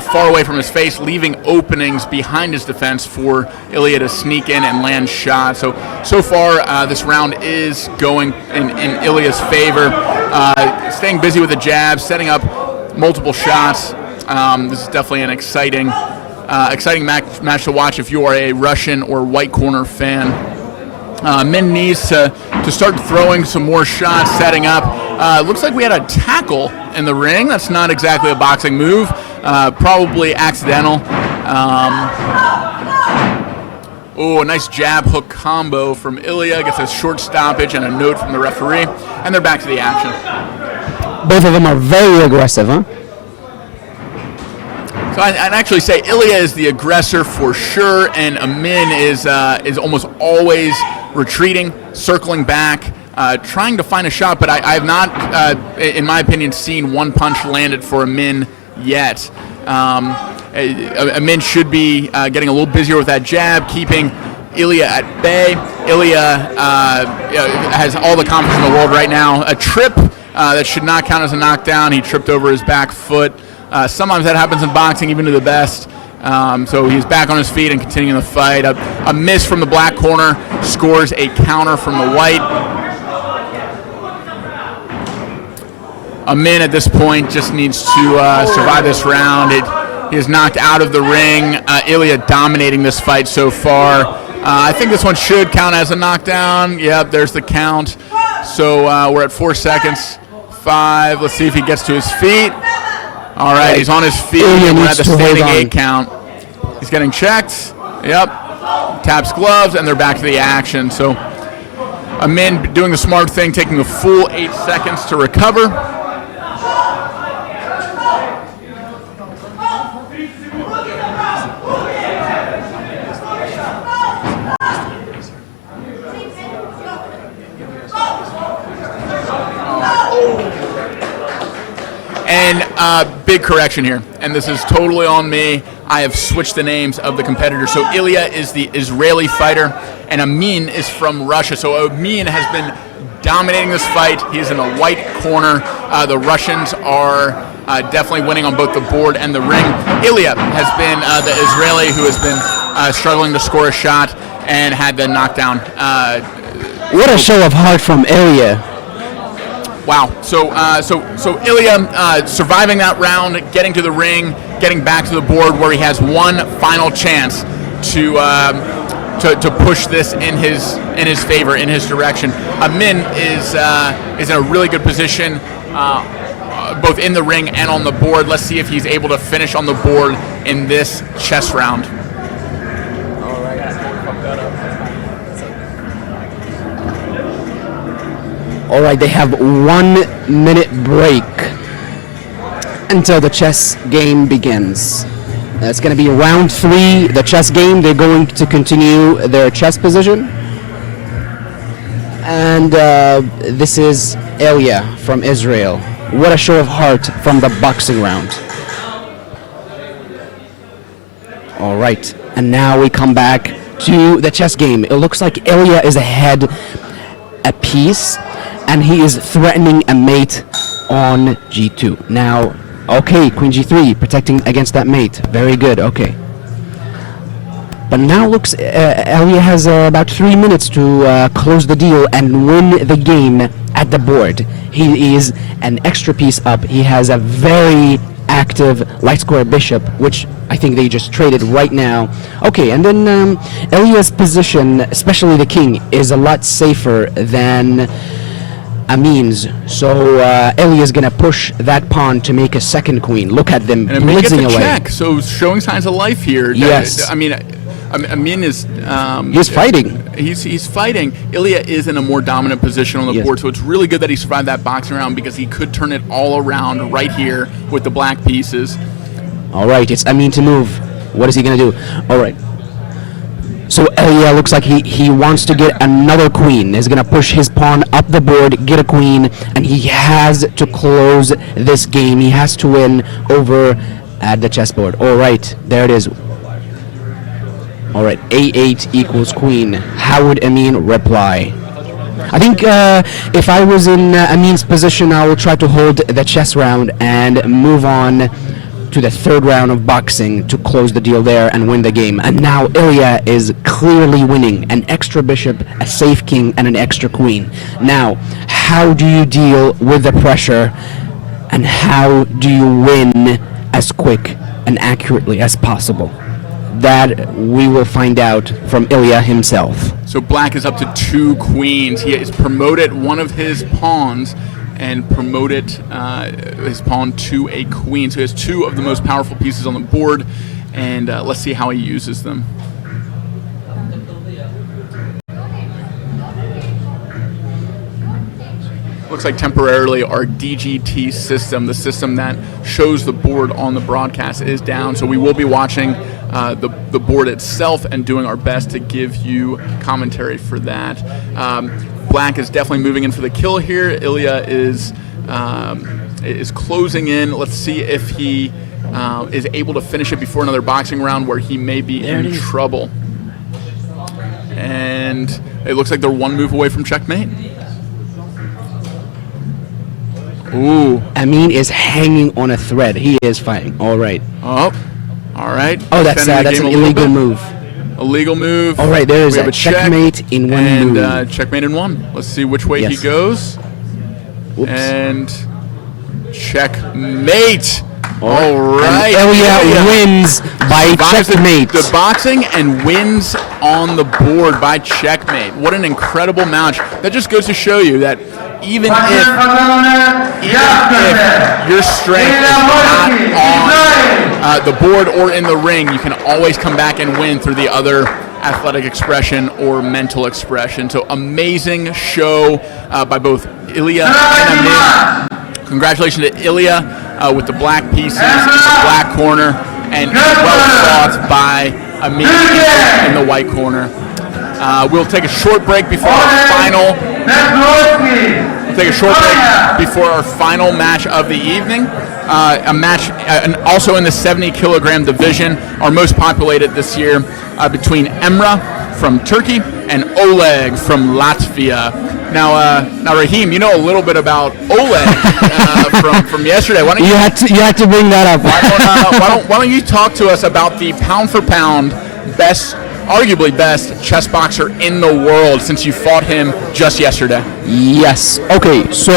far away from his face, leaving openings behind his defense for Ilya to sneak in and land shots. So far, this round is going in Ilya's favor. Staying busy with the jab, setting up multiple shots. This is definitely an exciting match to watch if you are a Russian or white corner fan. Min needs to start throwing some more shots, setting up. Looks like we had a tackle in the ring. That's not exactly a boxing move. Probably accidental. Oh, a nice jab hook combo from Ilya. Gets a short stoppage and a note from the referee. And they're back to the action. Both of them are very aggressive, huh? So I'd actually say Ilya is the aggressor for sure, and Amin is almost always retreating, circling back, trying to find a shot. But I have not, in my opinion, seen one punch landed for Amin yet. Amin should be getting a little busier with that jab, keeping Ilya at bay. Ilya has all the confidence in the world right now. A trip that should not count as a knockdown. He tripped over his back foot. Sometimes that happens in boxing, even to the best. So he's back on his feet and continuing the fight. A miss from the black corner scores a counter from the white. Amin at this point just needs to survive this round. He is knocked out of the ring. Ilya dominating this fight so far. I think this one should count as a knockdown. Yep, there's the count. So we're at 4 seconds. 5. Let's see if he gets to his feet. All right, he's on his feet. We're at the standing 8 count. He's getting checked. Yep. Taps gloves, and they're back to the action. So Amin doing the smart thing, taking the full 8 seconds to recover. And big correction here, and this is totally on me. I have switched the names of the competitors. So Ilya is the Israeli fighter, and Amin is from Russia. So Amin has been dominating this fight. He's in the white corner. The Russians are definitely winning on both the board and the ring. Ilya has been the Israeli who has been struggling to score a shot and had the knockdown. What a show of heart from Ilya. Wow. So Ilya surviving that round, getting to the ring, getting back to the board where he has one final chance to push this in his favor, in his direction. Amin is in a really good position, both in the ring and on the board. Let's see if he's able to finish on the board in this chess round. All right, they have 1 minute break until the chess game begins. It's going to be round 3, the chess game. They're going to continue their chess position. And this is Ilya from Israel. What a show of heart from the boxing round. All right, and now we come back to the chess game. It looks like Ilya is ahead a piece, and he is threatening a mate on g2. Now, okay, queen g3, protecting against that mate. Very good, okay. But now looks, Elia has about 3 minutes to close the deal and win the game at the board. He is an extra piece up. He has a very active light square bishop, which I think they just traded right now. Okay, and then Elia's position, especially the king, is a lot safer than Amin's. So Elia's gonna push that pawn to make a second queen. Look at them And Amin gets blitzing a away. check, so showing signs of life here. Yes. I mean, Amin is... He's fighting. He's fighting. Ilya is in a more dominant position on the Yes. board, so it's really good that he survived that boxing round because he could turn it all around right here with the black pieces. All right, it's Amin to move. What is he gonna do? All right. So Elia looks like he wants to get another queen. He's gonna push his pawn up the board, get a queen, and he has to close this game. He has to win over at the chessboard. All right, there it is. All right, A8 equals queen. How would Amin reply? I think if I was in Amin's position, I would try to hold the chess round and move on to the third round of boxing to close the deal there and win the game. And now Ilya is clearly winning. An extra bishop, a safe king, and an extra queen. Now, how do you deal with the pressure, and how do you win as quick and accurately as possible? That we will find out from Ilya himself. So black is up to 2 queens. He has promoted one of his pawns and promoted his pawn to a queen. So he has 2 of the most powerful pieces on the board, and let's see how he uses them. Looks like temporarily our DGT system, the system that shows the board on the broadcast, is down. So we will be watching the board itself and doing our best to give you commentary for that. Black is definitely moving in for the kill here. Ilya is closing in. Let's see if he is able to finish it before another boxing round where he may be in trouble. And it looks like they're 1 move away from checkmate. Ooh. Amin is hanging on a thread. He is fighting. All right. Oh, all right. Oh, that's an illegal move. Illegal move. All right, there is We have a checkmate in 1 and, move. Checkmate in 1. Let's see which way he Yes. goes. Whoops. And checkmate. All right. And Ilya wins by Survives checkmate. The boxing and wins on the board by checkmate. What an incredible match. That just goes to show you that even if your strength is not on the board or in the ring, you can always come back and win through the other athletic expression or mental expression. So amazing show by both Ilya and Amin. Congratulations to Ilya with the black pieces in the black corner, and well fought by Amin in the white corner. We'll take a short break before our final. We'll take a short break before our final match of the evening. A match also in the 70 kilogram division, our most populated this year, between Emre from Turkey and Oleg from Latvia. Now, Raheem, you know a little bit about Oleg from yesterday. Why don't You had to bring that up. why don't you talk to us about the pound for pound arguably best chess boxer in the world, since you fought him just yesterday? Yes. Okay. So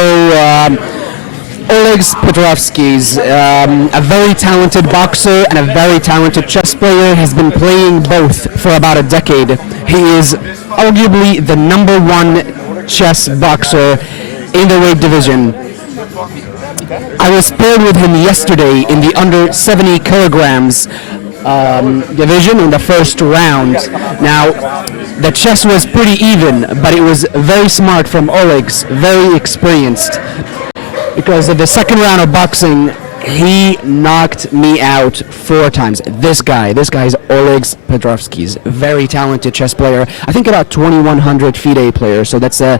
Oleg Petrovsky's a very talented boxer and a very talented chess player. He's been playing both for about a decade. He is arguably the #1 chess boxer in the weight division. I was paired with him yesterday in the under 70 kilograms division in the first round. Now, the chess was pretty even, but it was very smart from Oleg's, very experienced. Because of the second round of boxing, he knocked me out 4 times. This guy is Oleg Petrovsky's very talented chess player. I think about 2100 FIDE player, so that's a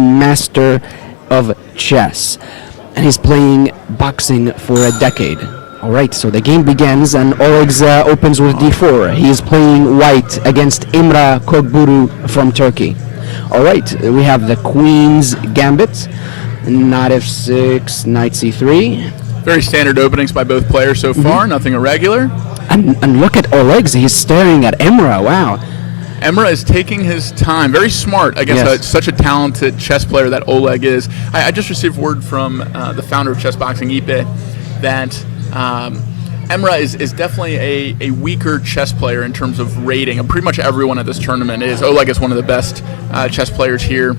master of chess. And he's playing boxing for a decade. All right, so the game begins, and Oleg opens with d4. He is playing white against Imre Kogburu from Turkey. All right, we have the Queen's Gambit, knight f6, knight c3. Very standard openings by both players so far, nothing irregular. And look at Oleg's. He's staring at Emra. Wow. Emra is taking his time. Very smart against Yes. such a talented chess player that Oleg is. I just received word from the founder of Chessboxing, Ipe, that Emra is definitely a weaker chess player in terms of rating. And pretty much everyone at this tournament is. Oleg is one of the best chess players here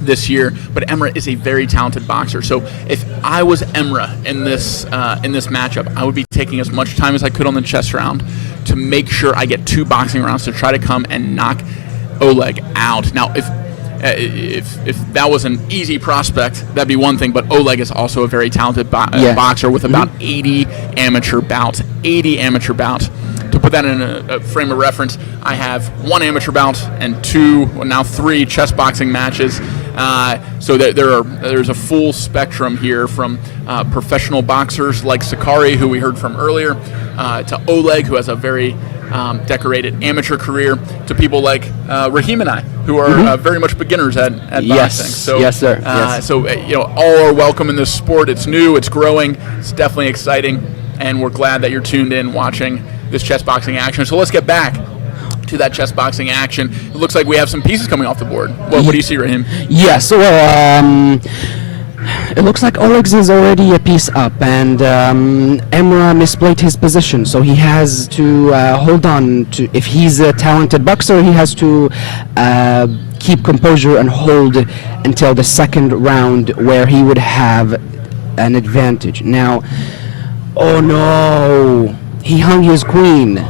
this year, but Emra is a very talented boxer. So if I was Emra in this matchup, I would be taking as much time as I could on the chess round to make sure I get 2 boxing rounds to try to come and knock Oleg out. Now, if that was an easy prospect, that'd be one thing, but Oleg is also a very talented boxer with about 80 amateur bouts. 80 amateur bouts. To put that in a frame of reference, I have 1 amateur bout and 3 chess boxing matches. So there's a full spectrum here from professional boxers like Sakari, who we heard from earlier, to Oleg, who has a very decorated amateur career, to people like Raheem and I, who are very much beginners at boxing. So, yes, sir. Yes. So all are welcome in this sport. It's new, it's growing, it's definitely exciting, and we're glad that you're tuned in watching this chess boxing action. So let's get back to that chess boxing action. It looks like we have some pieces coming off the board. What do you see, Raheem? Yes, well, it looks like Oleg's is already a piece up, and Emra misplayed his position, so he has to hold on to. If he's a talented boxer, he has to keep composure and hold until the second round, where he would have an advantage. Now, oh no, he hung his queen.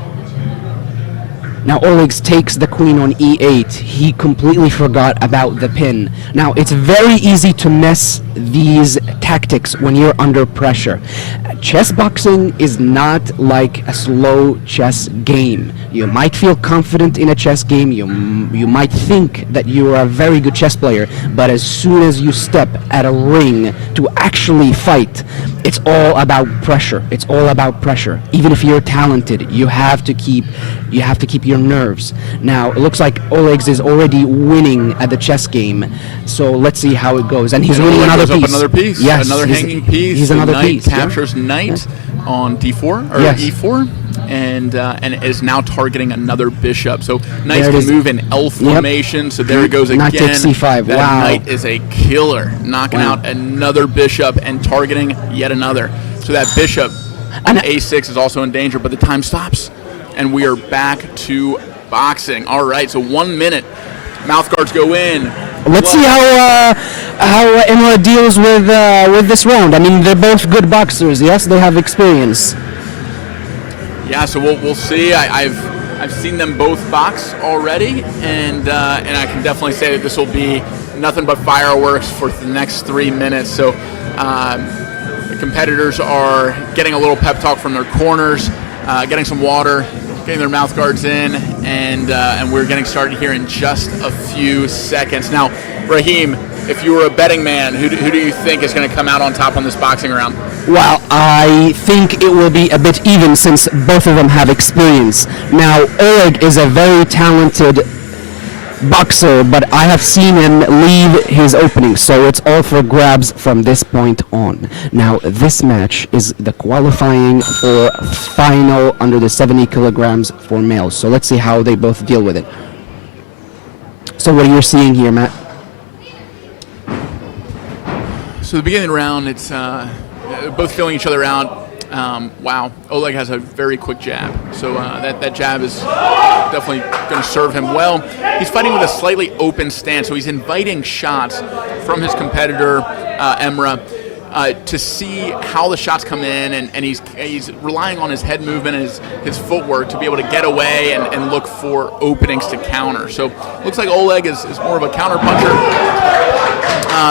Now Oleg takes the queen on e8. He completely forgot about the pin. Now it's very easy to miss these tactics when you're under pressure. Chess boxing is not like a slow chess game. You might feel confident in a chess game. You might think that you are a very good chess player, but as soon as you step at a ring to actually fight, it's all about pressure. It's all about pressure. Even if you're talented, you have to keep your nerves. Now it looks like Oleg is already winning at the chess game, so let's see how it goes. And he's winning another piece. Another piece. Yes, another hanging piece. He's another knight piece. Captures knight on d4 or e4, and is now targeting another bishop. So knights can move in L formation. So there it goes again. Knight takes c5. That Wow. knight is a killer, knocking out another bishop and targeting yet another. So that bishop on a6 is also in danger, but the time stops, and we are back to boxing. All right, so 1 minute. Mouth guards go in. Let's see how Emra deals with this round. I mean, they're both good boxers. Yes, they have experience. Yeah, so we'll see. I've seen them both box already, and I can definitely say that this will be nothing but fireworks for the next 3 minutes. So the competitors are getting a little pep talk from their corners, getting some water, getting their mouth guards in, and we're getting started here in just a few seconds. Now, Raheem, if you were a betting man, who do you think is going to come out on top on this boxing round? Well, I think it will be a bit even since both of them have experience. Now, Oleg is a very talented boxer, but I have seen him leave his opening, so it's all for grabs from this point on. Now, this match is the qualifying for final under the 70 kilograms for males, so let's see how they both deal with it. So what are you seeing here, Matt? So the beginning of the round, it's both feeling each other out. Wow, Oleg has a very quick jab, so that jab is definitely going to serve him well. He's fighting with a slightly open stance, so he's inviting shots from his competitor, Emra, to see how the shots come in, and he's relying on his head movement and his footwork to be able to get away and look for openings to counter. So looks like Oleg is more of a counter puncher.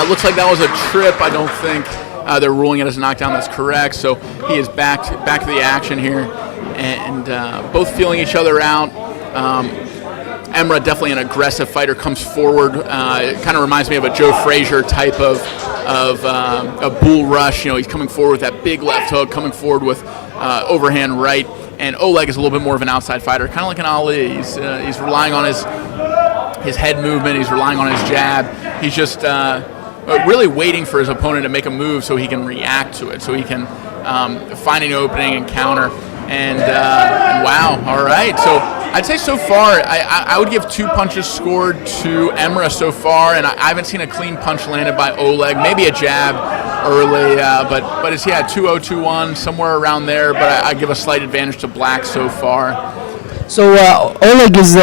Looks like that was a trip. I don't think they're ruling it as a knockdown. That's correct. So he is back to the action here, and both feeling each other out. Emra, definitely an aggressive fighter, comes forward. It kind of reminds me of a Joe Frazier type of a bull rush. You know, he's coming forward with that big left hook, coming forward with overhand right. And Oleg is a little bit more of an outside fighter, kind of like an Ali. He's relying on his head movement. He's relying on his jab. He's just really waiting for his opponent to make a move so he can react to it, so he can find an opening and counter. And wow, all right. So I'd say so far, I would give 2 punches scored to Emrah so far, and I haven't seen a clean punch landed by Oleg. Maybe a jab early, but it's 2-0, 2-1, somewhere around there. But I give a slight advantage to Black so far. So Oleg is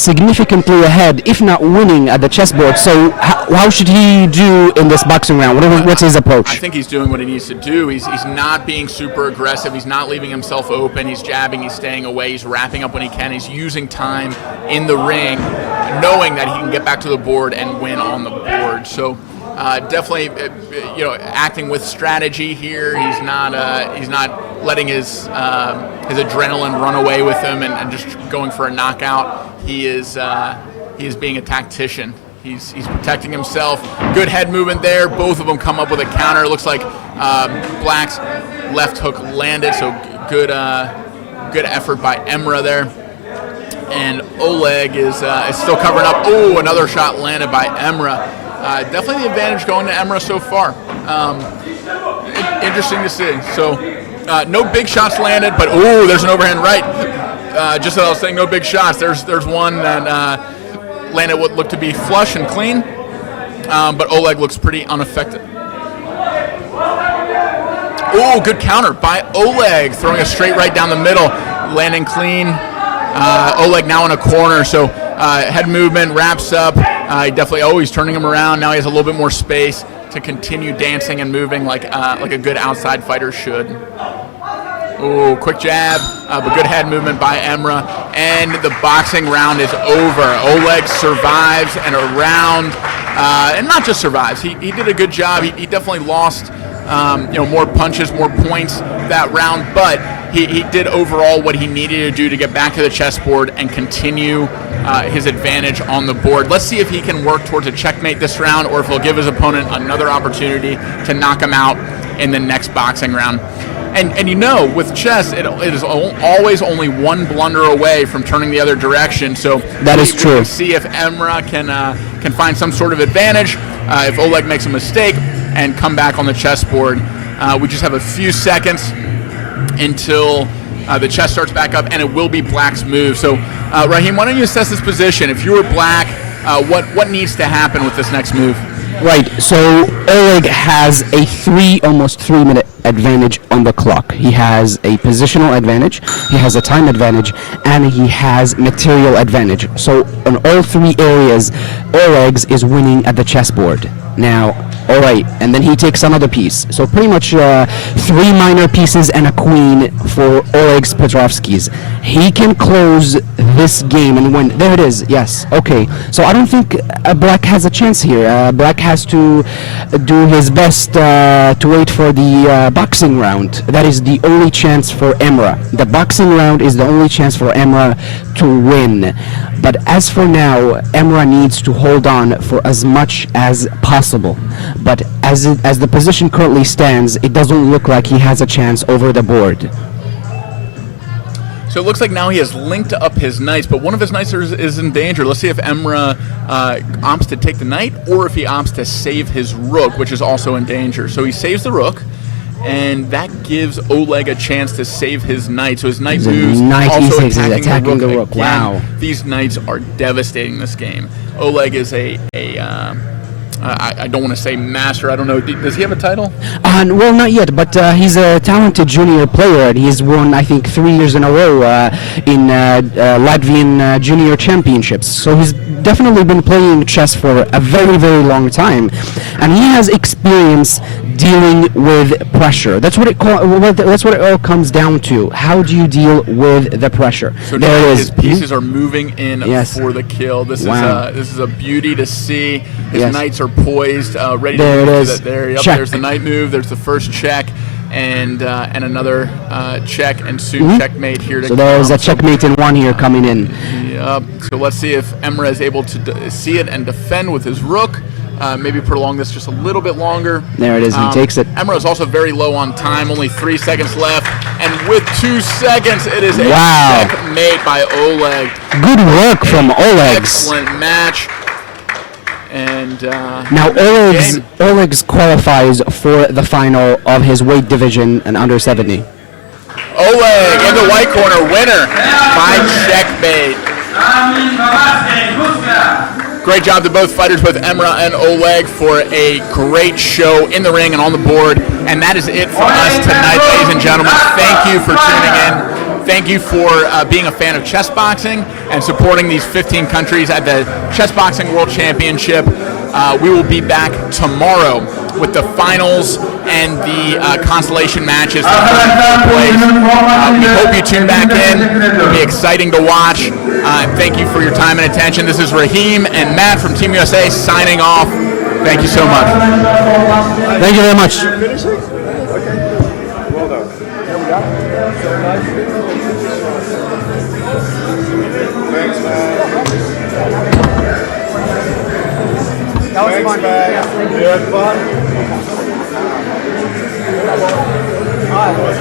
significantly ahead, if not winning, at the chessboard. So how should he do in this boxing round? What's his approach? I think he's doing what he needs to do. He's not being super aggressive. He's not leaving himself open. He's jabbing. He's staying away. He's wrapping up when he can. He's using time in the ring, knowing that he can get back to the board and win on the board. So definitely, acting with strategy here. He's not letting his adrenaline run away with him and just going for a knockout. He is being a tactician. He's protecting himself. Good head movement there. Both of them come up with a counter. It looks like Black's left hook landed, so good effort by Emrah there. And Oleg is still covering up. Oh, another shot landed by Emrah. Definitely the advantage going to Emrah so far. Interesting to see. So no big shots landed, but there's an overhand right. Just as I was saying, no big shots. There's one that landed what looked to be flush and clean, but Oleg looks pretty unaffected. Oh, good counter by Oleg, throwing a straight right down the middle, landing clean. Oleg now in a corner, so head movement wraps up. He definitely, he's turning him around. Now he has a little bit more space to continue dancing and moving like a good outside fighter should. Oh, quick jab, but good head movement by Emrah. And the boxing round is over. Oleg survives and around, and not just survives. He did a good job. He definitely lost more punches, more points that round, but he did overall what he needed to do to get back to the chessboard and continue his advantage on the board. Let's see if he can work towards a checkmate this round, or if he'll give his opponent another opportunity to knock him out in the next boxing round. And with chess, it is always only one blunder away from turning the other direction. So that is true. We'll see if Emrah can find some sort of advantage, if Oleg makes a mistake, and come back on the chessboard. We just have a few seconds until the chess starts back up, and it will be Black's move. So, Raheem, why don't you assess this position? If you were Black, what needs to happen with this next move? Right, so Oleg has a almost 3 minute advantage on the clock. He has a positional advantage, he has a time advantage, and he has material advantage. So on all 3 areas, Oleg is winning at the chessboard. Now, all right, and then he takes another piece. So pretty much 3 minor pieces and a queen for Oleg Petrovsky's. He can close this game and win. There it is, yes, okay. So I don't think Black has a chance here. Black has to do his best to wait for the boxing round. That is the only chance for Emrah. The boxing round is the only chance for Emrah to win. But as for now, Emrah needs to hold on for as much as possible. But as the position currently stands, it doesn't look like he has a chance over the board. So it looks like now he has linked up his knights, but one of his knights is in danger. Let's see if Emrah opts to take the knight, or if he opts to save his rook, which is also in danger. So he saves the rook, and that gives Oleg a chance to save his knight. So his knight moves, also attacking the rook. Wow. These knights are devastating this game. Oleg is I don't want to say master. I don't know. Does he have a title? Well, not yet, but he's a talented junior player. He's won, I think, 3 years in a row in Latvian junior championships. So he's definitely been playing chess for a very, very long time, and he has experience dealing with pressure. That's what it all comes down to. How do you deal with the pressure? So there it is. His pieces are moving in for the kill. This is a beauty to see. His knights are poised, ready to move to that. There's the knight move. There's the first check, and another check, and soon checkmate here. So there's a checkmate in one here coming in. Yep. So let's see if Emrah is able to see it and defend with his rook. Maybe prolong this just a little bit longer. There it is. He takes it. Emrah is also very low on time. Only 3 seconds left, and with 2 seconds, it is a checkmate by Oleg. Good work from Oleg. Excellent match. And now Oleg qualifies for the final of his weight division and under 70. Oleg in the white corner, winner by checkmate. Great job to both fighters, both Emra and Oleg, for a great show in the ring and on the board. And that is it for us tonight, ladies and gentlemen. Thank you for tuning in. Thank you for being a fan of chess boxing and supporting these 15 countries at the Chess Boxing World Championship. We will be back tomorrow with the finals and the constellation matches for third place. We hope you tune back in. It'll be exciting to watch. Thank you for your time and attention. This is Raheem and Matt from Team USA signing off. Thank you so much. Thank you very much. Thanks, man. That was fun. You had fun? I was